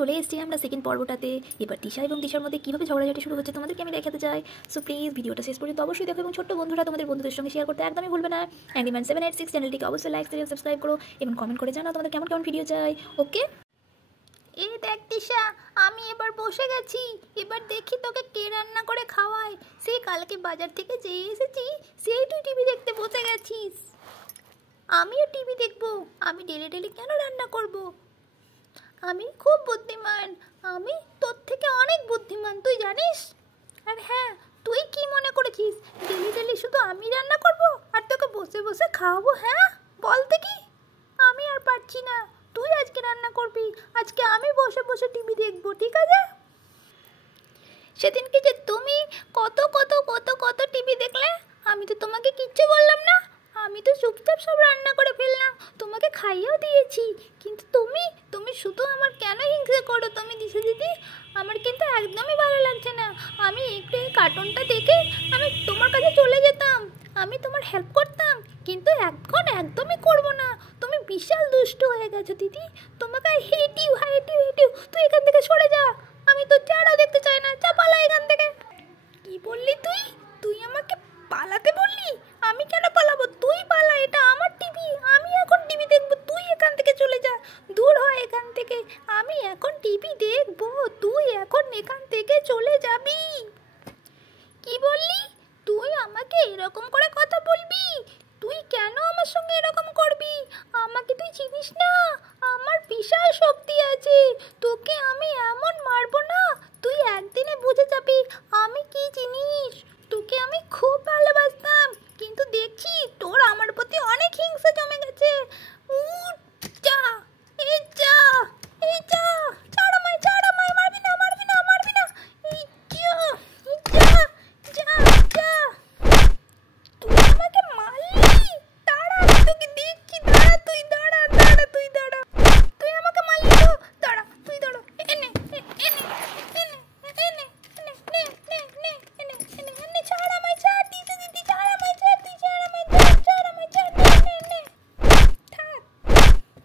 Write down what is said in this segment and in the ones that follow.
চলে এসেছি আমরা সেকেন্ড পর্বটাতে। এবার তিশা এবং তিশার মধ্যে কীভাবে ঝগড়াঝাটি শুরু হচ্ছে তোমাদেরকে আমি দেখাতে চাই। সো প্লিজ ভিডিওটা শেষ পর্যন্ত অবশ্যই দেখো এবং ছোট্ট বন্ধুরা তোমাদের বন্ধুদের সঙ্গে শেয়ার করতে একদমই ভুলবে না। অ্যানিম্যান 786 চ্যানেলটিকে অবশ্যই লাইক শেয়ার সাবস্ক্রাইব করো এবং কমেন্ট করে জানাও তোমাদের কেমন কেমন ভিডিও চাই। ওকে, এই দেখ তিশা, আমি এবার বসে গেছি। এবার দেখি তোকে কে রান্না করে খাওয়ায়। সেই কালকে বাজার থেকে যেই এসেছি সেই তুই টিভি দেখতে বসে গেছিস। আমিও টিভি দেখবো। আমি ডেলি ডেলি কেন রান্না করব? আমি খুব বুদ্ধিমান। আমি তোর থেকে অনেক বুদ্ধিমান, তুই জানিস। আর হ্যাঁ, তুই কি মনে করেছিস ডেলি ডেলি শুধু আমি রান্না করব আর তোকে বসে বসে খাওয়াবো? হ্যাঁ বলতে কি, আমি আর পারছি না। তুই আজকে রান্না করবি, আজকে আমি বসে বসে টিভি দেখবো, ঠিক আছে? সেদিনকে যে তুমি কত কত কত কত টিভি দেখলে, আমি তো তোমাকে কিচ্ছু বললাম না। আমি তো চুপচাপ সব রান্না করে ফেললাম, তোমাকে খাইয়েও দিয়েছি। কিন্তু তুমি শুধু আমার কেন হিংসে করো তুমি দিশা দিদি? আমার কিন্তু একদমই ভালো লাগছে না। আমি একটু এই কার্টুনটা দেখে আমি তোমার কাছে চলে যেতাম, আমি তোমার হেল্প করতাম, কিন্তু এখন একদমই করব না। তুমি বিশাল দুষ্ট হয়ে গেছো দিদি, তোমাকে হেট ইউ। তুই এখান থেকে সরে যা, আমি তো চেহারাও দেখতে চাই না। চা পালা এখান থেকে। কি বললি তুই? তুই আমাকে পালাতে বললি? আমি কেন পালাবো? তুই পালা, এটা আমার টিভি, আমি এখন টিভি দেখবো। তুই এখান থেকে চলে যা, দূর হ এখান থেকে। আমি এখন টিভি দেখবো, তুই এখন এখান থেকে চলে যাবি। কি বললি? তুই আমাকে এরকম করে কথা বলবি? তুই কেন আমার সঙ্গে এরকম করবি? আমাকে তুই চিনিস না, আমার বিশাল শক্তি আছে। তোকে আমি এমন মারবো না, তুই একদিনে বুঝে যাবি আমি কি জিনিস। তোকে আমি খুব ভালোবাসতাম, কিন্তু দেখছি তোর আমার প্রতি অনেক হিংসা জমে গেছে। যা, এই যা, এই যা, ছাড় আমায়, মারবি না। এই যা, যা, তুই আমাকে মারলি? দাঁড়া, আমি তোকে দেখছি। দাঁড়া তুই, দাঁড়া। তুই আমাকে মারলি তো? দাঁড়া, তুই দাঁড়া। এনে ছাড় আমায়, ছাড় দিশা দিদি, ছাড় আমায়, ছাড়।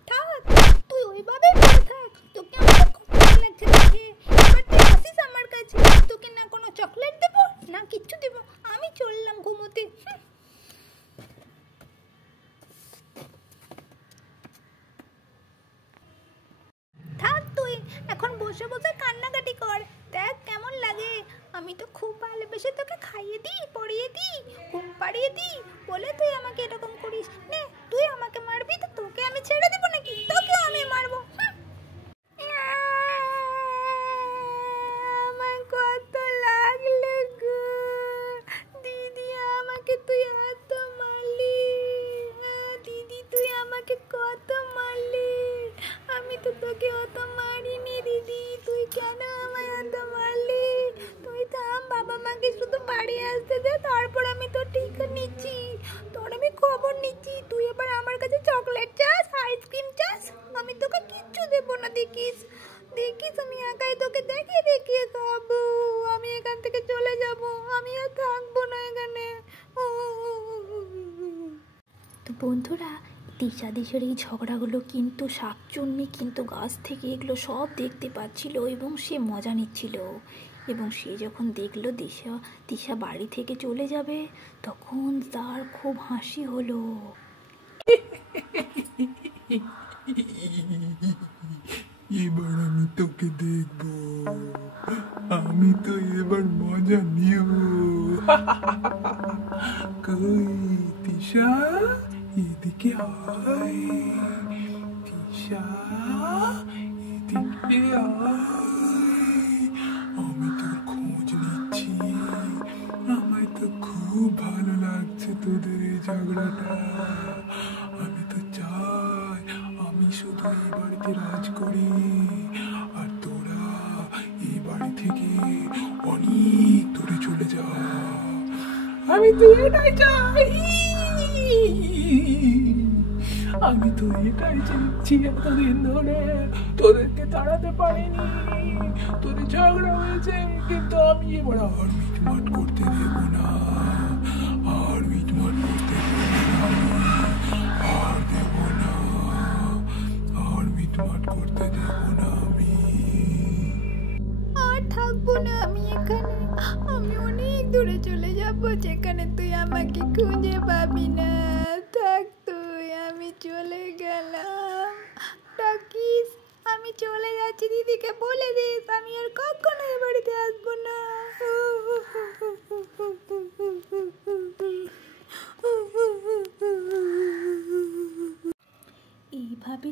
থাক, তুই ওইভাবেই পড়ে থাক। তোকে আমার খুব ভালো লাগছে দেখে। এবার তুই আসিস আমার কাছে, তোকে না কোনো চকলেট দেবো না কিচ্ছু দেবো, আমি চললাম ঘুমোতে। থাক, তুই এখন বসে বসে কান্নাকাটি কর, দেখ কেমন লাগে। আমি তো খুব ভালোবেসে তোকে খাইয়ে দিই, পড়িয়ে দিই, ঘুম পাড়িয়ে দিই বলে তুই আমাকে এরকম করিস। নে, তুই আমাকে মারবি তো তোকে আমি ছেড়ে দেবো নাকি? তোকেও আমি মারবো। আমার কত লাগলো গো দিদি, আমাকে তুই এত মারলি। দিদি তুই আমাকে কত মারলি, আমি তো তোকে অত মারিনি দিদি। তুই কেন আমায় এত মারলি? তুই থাম, বাবা মাকে শুধু বাড়ি আসতে দে, তারপর আমি তো ঠিক নিচ্ছি, তোর আমি খবর নিচ্ছি। তুই এবার আমার কাছে চকলেট চাস, আইসক্রিম চাস, আমি তোকে কিচ্ছু দেবো না। দেখিস আমি একাই তোকে দেখিয়ে খাবো। আমি এখান থেকে চলে যাব, আমি আর থাকবো না এখানে। তো বন্ধুরা, তিশা দিশার এই ঝগড়াগুলো কিন্তু শাকচুন্নি কিন্তু গাছ থেকে এগুলো সব দেখতে পাচ্ছিল এবং সে মজা নিচ্ছিল। এবং সে যখন দেখলো তিশা বাড়ি থেকে চলে যাবে, তখন তার খুব হাসি হলো। এবার আমি তোকে দেখবো, আমি তো এবার মজা নিব। কই তিশা, এদিকে আয়। তিশা, এদিকে আয়। আমি তোর খোঁজ নিচ্ছি, আমায় তো খুব ভালো লাগছে তোদের এই ঝগড়াটা। আমি তো চাই আমি শুধু এই বাড়িতে রাজ করি, আর তোরা এই বাড়ি থেকে অনেক দূরে চলে যা। আমি তো এটাই চাই, আমি তো এটাই চাইছি এতদিন ধরে। তোদেরকে তাড়াতে পারিনি, তোদের ঝগড়া হয়েছে, কিন্তু আমি এবার আর মিটমাট করতে দেব না, আর মিটমাট করতে দেব না, আর মিটমাট করতে দেব না আমি। ফিরে পাবি না। থাক তুই, আমি চলে গেলাম। ডাকিস, আমি চলে যাচ্ছি, দিদিকে বলে দিস আমি আর কখনো এ বাড়িতে আসবো না। এইভাবে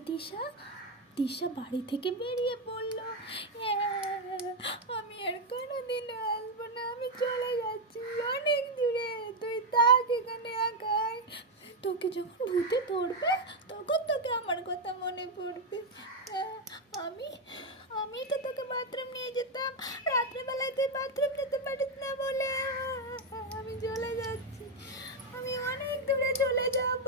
দিশা বাড়ি থেকে বেরিয়ে পড়ল। আমি আর কোনোদিন আসবো না, আমি চলে যাচ্ছি অনেক দূরে। তুই থাক এখানে একাই। তোকে যখন ভূতে ধরবে তখন তোকে আমার কথা মনে পড়বে। আমি তো তোকে বাথরুম নিয়ে যেতাম, রাত্রেবেলায় তুই বাথরুম যেতে পারিস না বলে। আমি চলে যাচ্ছি, আমি অনেক দূরে চলে যাব।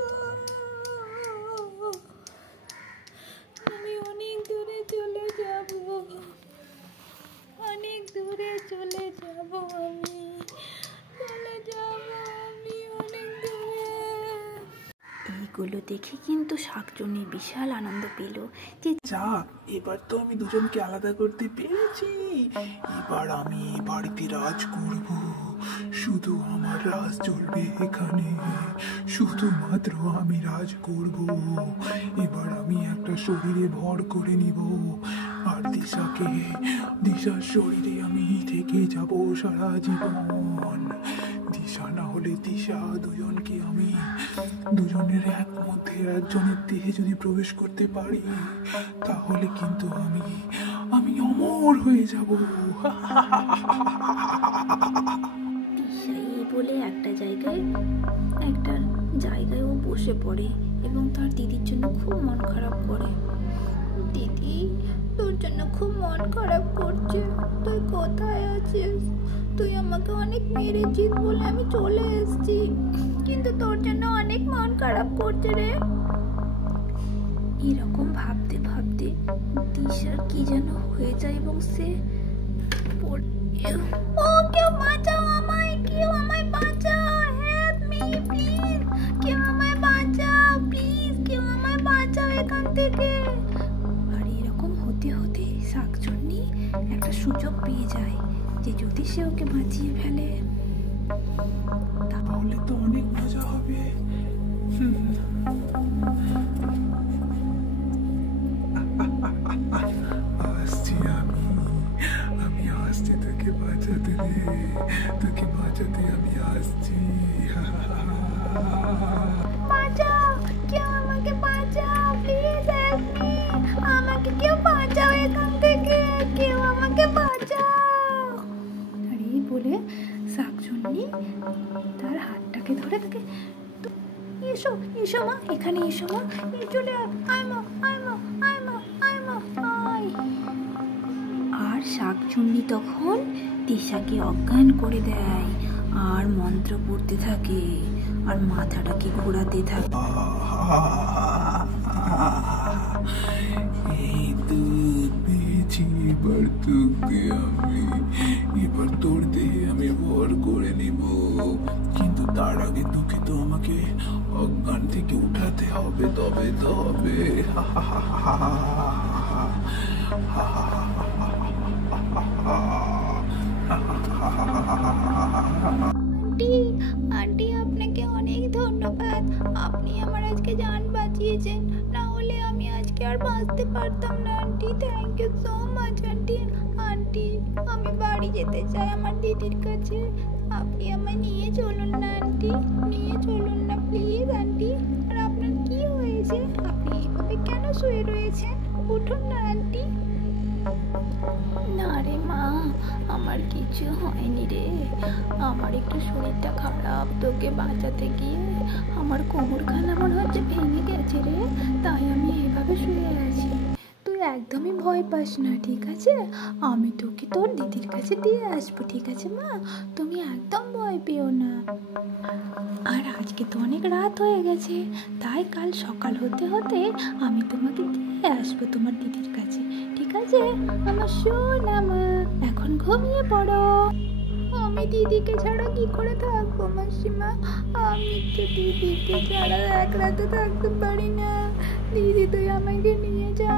আমি অনেক দূরে চলে যাব, অনেক দূরে চলে যাব, আমি চলে যাব, আমি অনেক দূরে। এইগুলো দেখে কিন্তু শাকচুন্নি বিশাল আনন্দ পেল যে যা, এবার তো আমি দুজনকে আলাদা করতে পেরেছি। এবার আমি এই বাড়িতে রাজ করব, শুধু আমার রাজ চলবে এখানে, শুধুমাত্র আমি রাজ করব। এবার আমি একটা শরীরে ভর করে নিব, আর দিশার শরীরে আমি থেকে যাব সারা জীবন। দিশা না হলে দিশা, দুজনের এক মধ্যে একজনের দেহে যদি প্রবেশ করতে পারি তাহলে কিন্তু আমি অমর হয়ে যাব। দিশা এই বলে একটা জায়গায় ও বসে পড়ে এবং তার দিদির জন্য খুব মন খারাপ করে। দিদি, তোর জন্য খুব মন খারাপ করছে। তুই কোথায় আছিস? তুই আমাকে অনেক মেরেছিস বলে আমি চলে এসেছি, কিন্তু তোর জন্য অনেক মন খারাপ করছে রে। এরকম ভাবতে ভাবতে দিশার কি যেন হয়ে যায় এবং সে কেউ বাঁচাও আমায়, কেউ আমায় বাঁচাও, হেল্প মি প্লিজ, কেউ আমায় বাঁচাও প্লিজ, কেউ আমায় বাঁচাও এখান থেকে। আর এরকম হতে হতে শাকচুন্নি একটা সুযোগ পেয়ে যায় যে যদি সে ওকে বাঁচিয়ে ফেলে তাহলে তো অনেক মজা হবে। আসছি আমি আসছি তোকে বাঁচাতে আমি আসছি। বাঁচাও, কেউ আমাকে বাঁচাও প্লিজ, হেল্প মি, আমাকে কেউ বাঁচাও এখান থেকে, কেউ আমাকে বাঁচাও। আর এই বলে শাকচুন্নি তার হাতটাকে ধরে তাকে এসো এসো মা, এখানে এসো মা, চলে আয় মা, আয় মা, আয় মা, আয় মা, আয়। আর শাকচুন্নি তখন দিশাকে অজ্ঞান করে দেয় আর মন্ত্র পড়তে থাকে আর মাথাটাকে ঘোরাতে থাকে। এই তো পেয়েছি, এবার তোর দেহে আমি ভর করে নিব, কিন্তু তার আগে তোকে তো আমাকে অজ্ঞান থেকে উঠাতে হবে, তবে তো হবে। আন্টি, আপনাকে অনেক ধন্যবাদ। আপনি আমার আজকে জান বাঁচিয়েছেন, না হলে আমি আজকে আর বাঁচতে পারতাম না। Auntie, thank you so much auntie. Auntie, আমি বাড়ি যেতে চাই আমার দিদির কাছে। আপনি আমায় নিয়ে চলুন না আন্টি, নিয়ে চলুন না প্লিজ আন্টি। আর আপনার কি হয়েছে? আপনি এইভাবে কেন শুয়ে রয়েছেন? উঠুন না আন্টি। না রে মা, আমার কিছু হয়নি রে, আমার একটু শরীরটা খারাপ, তোকে বাঁচাতে গিয়ে আমার কোমরখানা মনে হচ্ছে ভেঙে গেছে রে, তাই আমি এইভাবে শুয়ে আছি। তুই একদমই ভয় পাস না, ঠিক আছে? আমি তোকে তোর দিদির কাছে দিয়ে আসবো, ঠিক আছে মা? তুমি একদম ভয় পেও না। আর আজকে তো অনেক রাত হয়ে গেছে, তাই কাল সকাল হতে হতে আমি তোমাকে দিয়ে আসবো তোমার দিদির কাছে, ঠিক আছে? আমার সোনা মা, এখন ঘুমিয়ে পড়ো। আমি দিদিকে ছাড়া কি করে থাকবো মাসিমা? আমি তো দিদিকে ছাড়া এক রাতে থাকতে পারি না। দিদি, তুই আমাকে নিয়ে যা।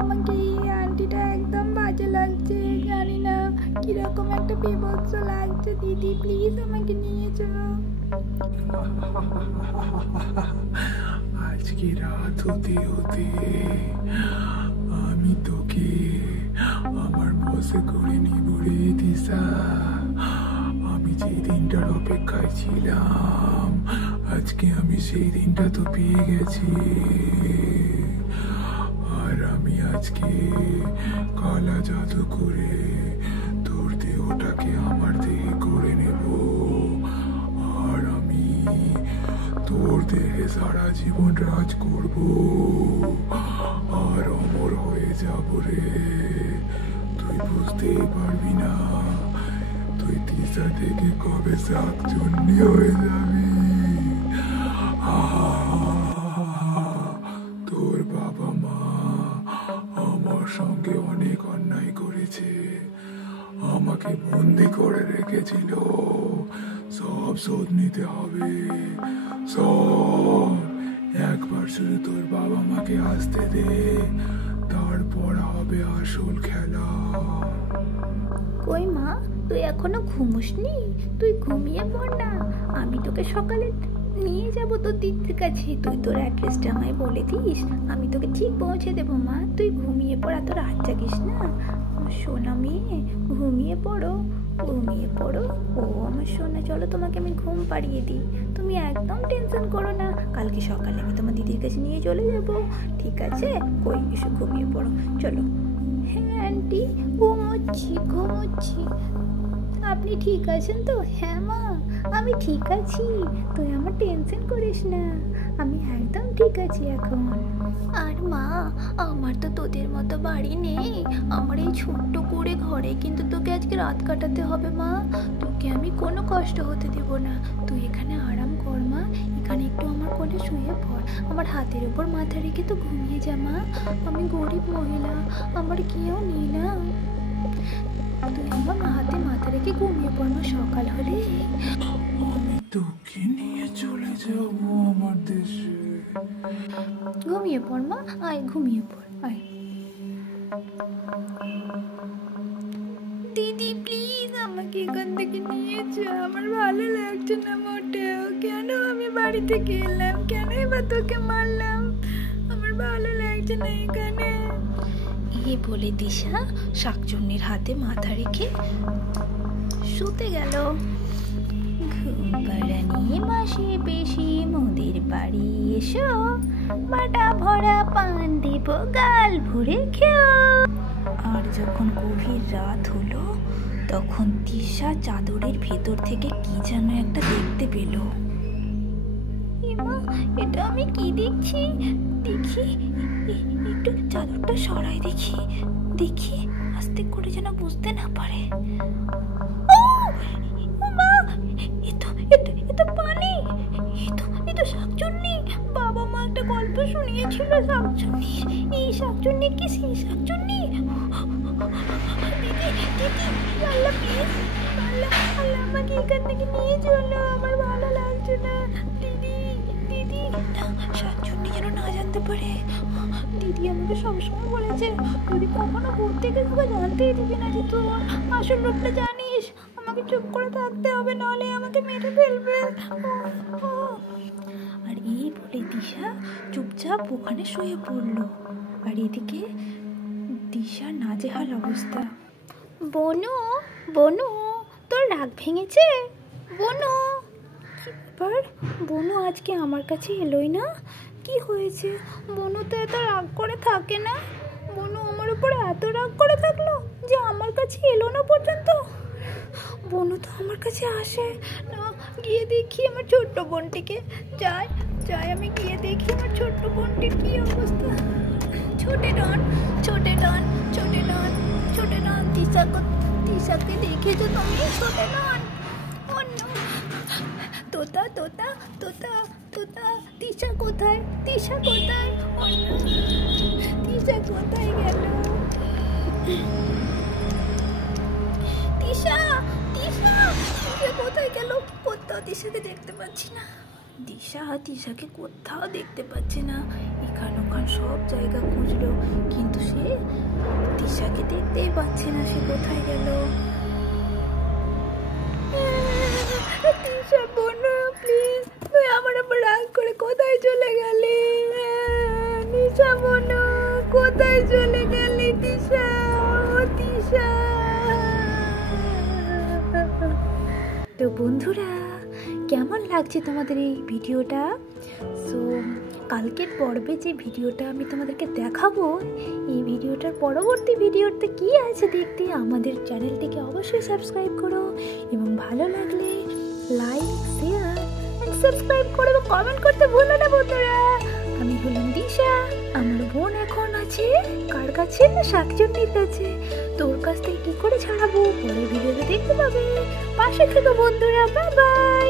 আমাকে এই আন্টিটা একদম বাজে লাগছে, জানি না কিরকম একটা বিভৎস লাগছে। দিদি প্লিজ আমাকে নিয়ে যা। আজকে রাত হতে হতে আমি তোকে আমার বসে করে নিব রে দিশা। আমি যে দিনটার অপেক্ষায় ছিলাম, আজকে আমি সেই দিনটা তো পেয়ে গেছি। আর আমি আজকে কালা জাদু করে তোর দেহটাকে আমার দেহে করে নেব। আর আমি তোর দেহে সারা জীবন রাজ করব আর অমর হয়ে যাব রে। তুই বুঝতেই পারবি না, তুই তিসা থেকে কবে শাকচুন্নি হয়ে যাবি। তোর বাবা মা আমার সঙ্গে অনেক অন্যায় করেছে, আমাকে বন্দি করে রেখেছিল। সব শোধ নিতে হবে, সব। একবার শুধু তোর বাবা মাকে আসতে দে, তারপর হবে আসল খেলা। কই মা, তুই এখনো ঘুমোসনি? তুই ঘুমিয়ে পড় না, আমি তোকে সকালে নিয়ে যাবো তোর দিদির কাছে। তুই তোর অ্যাড্রেসটা আমায় বলে দিস, আমি তোকে ঠিক পৌঁছে দেবো মা। তুই ঘুমিয়ে পড়, এত রাত জাগিস না। আমার সোনা মেয়ে, ঘুমিয়ে পড়ো, ঘুমিয়ে পড়ো। ও আমার সোনা, চলো তোমাকে আমি ঘুম পাড়িয়ে দিই। তুমি একদম টেনশন করো না, কালকে সকালে আমি তোমার দিদির কাছে নিয়ে চলে যাবো, ঠিক আছে? কই, এসে ঘুমিয়ে পড়ো, চলো। হ্যাঁ আন্টি, ঘুমোচ্ছি ঘুমোচ্ছি। আপনি ঠিক আছেন তো? হ্যাঁ মা, আমি ঠিক আছি, তুই আমার টেনশন করিস না, আমি একদম ঠিক আছি এখন। আর মা, আমার তো তোদের মতো বাড়ি নেই, আমার এই ছোট্ট করে ঘরে কিন্তু তোকে আজকে রাত কাটাতে হবে মা। তোকে আমি কোনো কষ্ট হতে দেব না, তুই এখানে আরাম কর মা। এখানে একটু আমার কোলে শুয়ে পড়, আমার হাতের ওপর মাথা রেখে তো ঘুমিয়ে যা মা। আমি গরিব মহিলা, আমার কেউ নেই না, তুই আমার হাতে মাথা রেখে ঘুমিয়ে পড় মা। সকাল হলে আমি তোকে নিয়ে চলে যাব আমার দেশে। ঘুমিয়ে পড় মা, আয় ঘুমিয়ে পড়, আয়। দিদি প্লিজ আমাকে এখান থেকে নিয়ে যা, আমার ভালো লাগছে না মোটেও। কেন আমি বাড়ি থেকে এলাম, কেন এবার তোকে মারলাম, আমার ভালো লাগছে না এখানে। এই বলে দিশা শাকচুন্নির হাতে মাথা রেখে শুতে গেল। ঘুম পাড়ানি মাসি বেশি মোদের বাড়ি এসো, বাটা ভরা পান দেব গাল ভরে খেও। আর যখন গভীর রাত হলো, তখন দিশা চাদরের ভেতর থেকে কি যেন একটা দেখতে পেল। এমা, এটা আমি কি দেখছি? দেখি, একটু চাদরটা সরাই, দেখি দেখি আস্তে করে যেন বুঝতে না পারে। এতো পানি, এতো শাকচুন্নি। বাবা মা একটা গল্প শুনিয়েছিল শাকচুন্নির, এই শাকচুন্নি কি সেই শাকচুন্নি? দিদি দিদি, আল্লাহ প্লিজ, আল্লাহ আল্লাহ আমাকে এখান থেকে নিয়ে চলো, আমার ভালো লাগছে না। দিদি দিদি, শাকচুন্নি যেন না জানতে পারে। দিদি আমাকে সবসময় বলেছে, যদি কখনো ঘুরতে গেলে তোকে জানতেই দিবি না যে তোর আসল রূপটা জানিস। আমাকে চুপ করে থাকতে হবে, নাহলে আমাকে মেরে ফেলবে। আর এই বলে দিশা চুপচাপ ওখানে শুয়ে পড়লো। আর এদিকে দিশার নাজেহাল অবস্থা। বনু বনু, তোর রাগ ভেঙেছে? বনু, কি ব্যাপার, বনু আজকে আমার কাছে এলোই না? কি হয়েছে? বনু তো এত রাগ করে থাকে না, বনু আমার উপরে এত রাগ করে থাকলো যে আমার কাছে এলো না পর্যন্ত। বনু তো আমার কাছে আসে না, গিয়ে দেখি আমার ছোট্ট বোনটিকে। যাই যাই, আমি গিয়ে দেখি আমার ছোট্ট বোনটির কি অবস্থা। ছোটে ডন, ছোটে ডন, ছোটে ডন, ছোটে ডন, তিশাকে দেখেছো তুমি? ছোটে ডন, অন্য তোতা তোতা তোতা তোতা, তিশা কোথায়? তিশা কোথায়? অন্য তিশা কোথায় গেল? তিশা তিশা তিশা কোথায় গেল? কোথাও তিশাকে দেখতে পাচ্ছি না। তিশাকে কোথাও দেখতে পাচ্ছে না। এখান ওখান সব জায়গা খুঁজলো, কিন্তু সে তিশাকে দেখতেই পাচ্ছে না। সে কোথায় গেল? তিশা বোন, তিশা বোনো, কোথায় চলে গেলি তিশা? ও তিশা। তো বন্ধুরা, কেমন লাগছে তোমাদের এই ভিডিওটা? সো কালকের পর্বে যে ভিডিওটা আমি তোমাদেরকে দেখাবো, এই ভিডিওটার পরবর্তী ভিডিওতে কি আছে দেখতে আমাদের চ্যানেলটিকে অবশ্যই সাবস্ক্রাইব করো এবং ভালো লাগলে লাইক, শেয়ার অ্যান্ড সাবস্ক্রাইব করো এবং কমেন্ট করতে ভুলো না বন্ধুরা। আমি হলাম দিশা, আমার বোন এখন আছে কার কাছে? না, শাকচুন্নির কাছে। তোর কাছ থেকে কি করে ছাড়াবো পরের ভিডিওতে দেখতে পাবে। পাশে থেকো বন্ধুরা, বাই বাই।